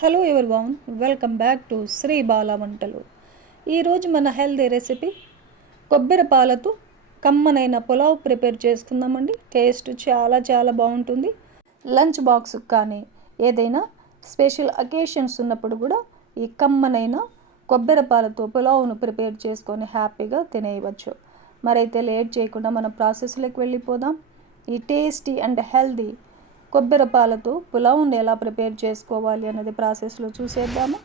Hello everyone, welcome back to Shri Bala Vantalu. ఈరోజు మన healthy recipe కొబ్బరి పాలతో కమ్మనైన పులావ్ ప్రిపేర్ చేసుకుందామండి. టేస్ట్ చాలా బాగుంటుంది. లంచ్ బాక్స్ కానీ ఏదైనా స్పెషల్ అకేషన్స్ ఉన్నప్పుడు కూడా ఈ కమ్మనైన కొబ్బరి పాలతో పులావ్ను ప్రిపేర్ చేసుకొని హ్యాపీగా తినేయవచ్చు. మరైతే లేట్ చేయకుండా మన ప్రాసెస్లోకి వెళ్ళిపోదాం. ఈ టేస్టీ అండ్ హెల్దీ కొబ్బరి పాలతో పులావ్ని ఎలా ప్రిపేర్ చేసుకోవాలి అనేది ప్రాసెస్లో చూసేద్దాము.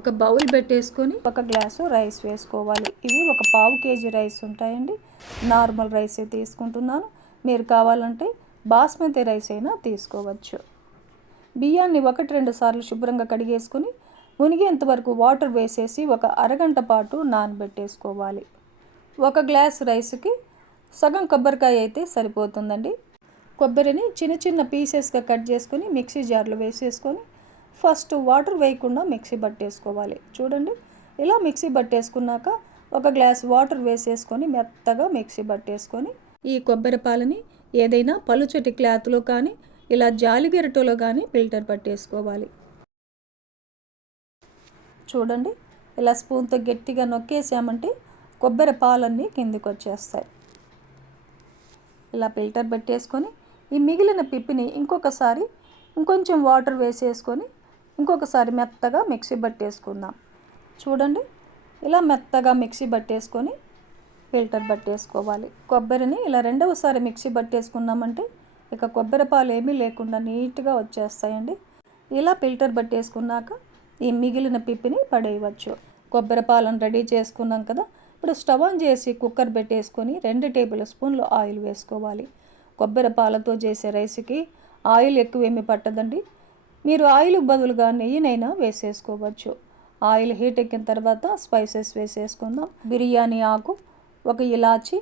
ఒక బౌల్ పెట్టేసుకొని ఒక గ్లాసు రైస్ వేసుకోవాలి. ఇవి ఒక పావు కేజీ రైస్ ఉంటాయండి. నార్మల్ రైస్ తీసుకుంటున్నాను. మీరు కావాలంటే బాస్మతి రైస్ అయినా తీసుకోవచ్చు. బియ్యాన్ని 1-2 సార్లు శుభ్రంగా కడిగేసుకొని మునిగేంత వరకు వాటర్ వేసేసి ఒక అరగంట పాటు నానబెట్టేసుకోవాలి. ఒక గ్లాస్ రైస్కి సగం కొబ్బరికాయ అయితే సరిపోతుందండి. కొబ్బరిని చిన్న పీసెస్గా కట్ చేసుకొని మిక్సీ జార్లో వేసేసుకొని ఫస్ట్ వాటర్ వేయకుండా మిక్సీ పట్టేసుకోవాలి. చూడండి, ఇలా మిక్సీ పట్టేసుకున్నాక ఒక గ్లాస్ వాటర్ వేసేసుకొని మెత్తగా మిక్సీ పట్టేసుకొని ఈ కొబ్బరి పాలని ఏదైనా పలుచటి క్లాత్లో కానీ ఇలా జాలిగరిటెలో కానీ ఫిల్టర్ పట్టేసుకోవాలి. చూడండి, ఇలా స్పూన్తో గట్టిగా నొక్కేసామంటే కొబ్బరి పాలన్నీ కిందికి వచ్చేస్తాయి. ఇలా ఫిల్టర్ పెట్టేసుకొని ఈ మిగిలిన పిప్పిని ఇంకొంచెం వాటర్ వేసేసుకొని ఇంకొకసారి మెత్తగా మిక్సీ పట్టేసుకుందాం. చూడండి, ఇలా మెత్తగా మిక్సీ పట్టేసుకొని ఫిల్టర్ పట్టేసుకోవాలి. కొబ్బరిని ఇలా రెండవసారి మిక్సీ పట్టేసుకున్నామంటే ఇక కొబ్బరి పాలు ఏమీ లేకుండా నీట్గా వచ్చేస్తాయండి. ఇలా ఫిల్టర్ పట్టేసుకున్నాక ఈ మిగిలిన పిప్పిని పడేయవచ్చు. కొబ్బరి పాలను రెడీ చేసుకున్నాం కదా. ఇప్పుడు స్టవ్ ఆన్ చేసి కుక్కర్ పెట్టేసుకొని 2 టేబుల్ స్పూన్లు ఆయిల్ వేసుకోవాలి. కొబ్బరి పాలతో చేసే రైస్కి ఆయిల్ ఎక్కువేమీ పట్టదండి. మీరు ఆయిల్ బదులుగా నెయ్యినైనా వేసేసుకోవచ్చు. ఆయిల్ హీట్ ఎక్కిన తర్వాత స్పైసెస్ వేసేసుకుందాం. బిర్యానీ ఆకు, 1 ఇలాచి,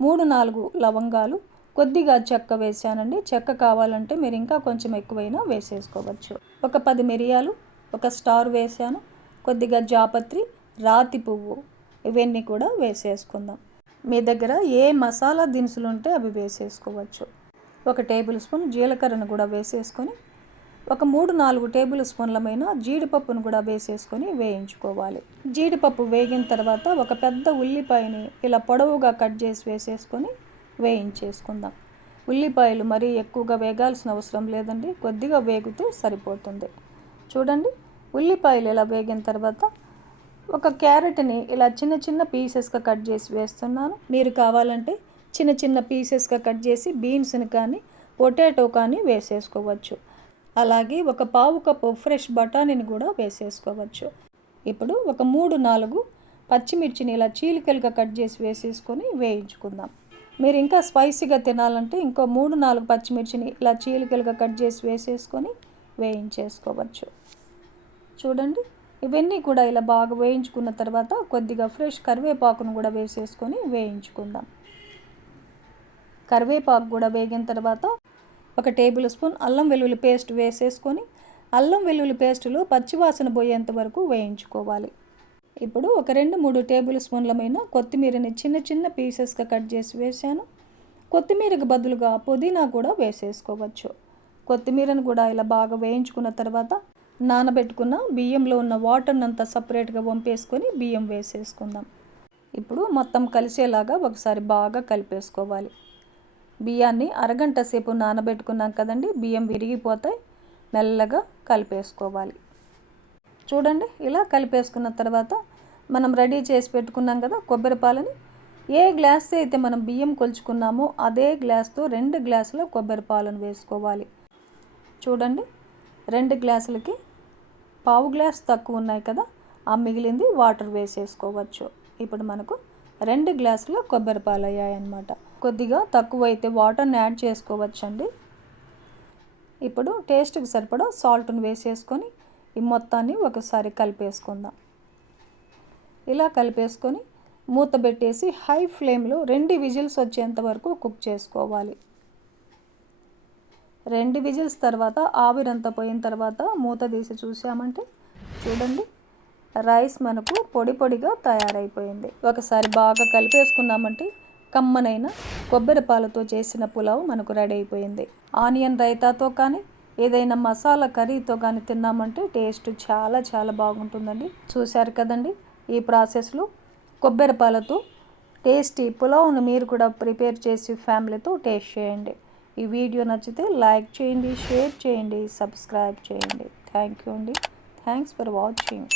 3-4 లవంగాలు, కొద్దిగా చెక్క వేసానండి. చెక్క కావాలంటే మీరు ఇంకా కొంచెం ఎక్కువైనా వేసేసుకోవచ్చు. ఒక 10 మిరియాలు, 1 స్టార్ వేసాను. కొద్దిగా జాపత్రి, రాతి పువ్వు, ఇవన్నీ కూడా వేసేసుకుందాం. మీ దగ్గర ఏ మసాలా దినుసులు ఉంటే అవి వేసేసుకోవచ్చు. 1 టేబుల్ స్పూన్ జీలకర్రను కూడా వేసేసుకొని ఒక 3-4 టేబుల్ స్పూన్లమైన జీడిపప్పును కూడా వేసేసుకొని వేయించుకోవాలి. జీడిపప్పు వేగిన తర్వాత ఒక పెద్ద ఉల్లిపాయని ఇలా పొడవుగా కట్ చేసి వేసేసుకొని వేయించేసుకుందాం. ఉల్లిపాయలు మరీ ఎక్కువగా వేగాల్సిన అవసరం లేదండి. కొద్దిగా వేగితే సరిపోతుంది. చూడండి, ఉల్లిపాయలు ఇలా వేగిన తర్వాత ఒక క్యారెట్ని ఇలా చిన్న పీసెస్గా కట్ చేసి వేస్తున్నాను. మీరు కావాలంటే చిన్న పీసెస్గా కట్ చేసి బీన్స్ని కానీ పొటాటో కానీ వేసేసుకోవచ్చు. అలాగే ఒక పావు కప్పు ఫ్రెష్ బఠానీని కూడా వేసేసుకోవచ్చు. ఇప్పుడు ఒక 3-4 పచ్చిమిర్చిని ఇలా చీలికలుగా కట్ చేసి వేసేసుకొని వేయించుకుందాం. మీరు ఇంకా స్పైసీగా తినాలంటే ఇంకో 3-4 పచ్చిమిర్చిని ఇలా చీలికలుగా కట్ చేసి వేసేసుకొని వేయించేసుకోవచ్చు. చూడండి, ఇవన్నీ కూడా ఇలా బాగా వేయించుకున్న తర్వాత కొద్దిగా ఫ్రెష్ కరివేపాకును కూడా వేసేసుకొని వేయించుకుందాం. కరివేపాకు కూడా వేగిన తర్వాత 1 టేబుల్ స్పూన్ అల్లం వెల్లుల్లి పేస్ట్ వేసేసుకొని అల్లం వెల్లుల్లి పేస్టులో పచ్చివాసన పోయేంత వరకు వేయించుకోవాలి. ఇప్పుడు ఒక 2-3 టేబుల్ స్పూన్లమైన కొత్తిమీరని చిన్న పీసెస్గా కట్ చేసి వేసాను. కొత్తిమీరకు బదులుగా పుదీనా కూడా వేసేసుకోవచ్చు. కొత్తిమీరను కూడా ఇలా బాగా వేయించుకున్న తర్వాత నానబెట్టుకున్న బియ్యంలో ఉన్న వాటర్ని అంతా సపరేట్గా వంపేసుకొని బియ్యం వేసేసుకుందాం. ఇప్పుడు మొత్తం కలిసేలాగా ఒకసారి బాగా కలిపేసుకోవాలి. బియ్యాన్ని అరగంట సేపు నానబెట్టుకున్నాం కదండి, బియ్యం విరిగిపోతాయి. మెల్లగా కలిపేసుకోవాలి. చూడండి, ఇలా కలిపేసుకున్న తర్వాత మనం రెడీ చేసి పెట్టుకున్నాం కదా కొబ్బరి పాలని, ఏ గ్లాస్తో అయితే మనం బియ్యం కొలుచుకున్నామో అదే గ్లాస్తో 2 గ్లాసుల కొబ్బరి పాలను వేసుకోవాలి. చూడండి, 2 గ్లాసులకి పావు గ్లాస్ తక్కువ ఉన్నాయి కదా, ఆ మిగిలింది వాటర్ వేసేసుకోవచ్చు. ఇప్పుడు మనకు 2 గ్లాసుల కొబ్బరి పాలు అయ్యాయన్నమాట. కొద్దిగా తక్కువ అయితే వాటర్ని యాడ్ చేసుకోవచ్చండి. ఇప్పుడు టేస్ట్కి సరిపడా సాల్ట్ని వేసేసుకొని ఈ మొత్తాన్ని ఒకసారి కలిపేసుకుందాం. ఇలా కలిపేసుకొని మూత పెట్టేసి హై ఫ్లేమ్లో 2 విజిల్స్ వచ్చేంత వరకు కుక్ చేసుకోవాలి. 2 విజిల్స్ తర్వాత ఆవిరంతా పోయిన తర్వాత మూత తీసి చూసామంటే చూడండి, రైస్ మనకు పొడిగా తయారైపోయింది. ఒకసారి బాగా కలిపేసుకున్నామంటే కమ్మనైన కొబ్బరి పాలతో చేసిన పులావ్ మనకు రెడీ అయిపోయింది. ఆనియన్ రైతాతో కానీ ఏదైనా మసాలా కర్రీతో కానీ తిన్నామంటే టేస్ట్ చాలా చాలా బాగుంటుందండి. చూశారు కదండి, ఈ ప్రాసెస్లో కొబ్బరి పాలతో టేస్టీ పులావ్ను మీరు కూడా ప్రిపేర్ చేసి ఫ్యామిలీతో టేస్ట్ చేయండి. ఈ వీడియో నచ్చితే లైక్ చేయండి, షేర్ చేయండి, సబ్స్క్రైబ్ చేయండి. థ్యాంక్ యూ అండి. Thanks for watching.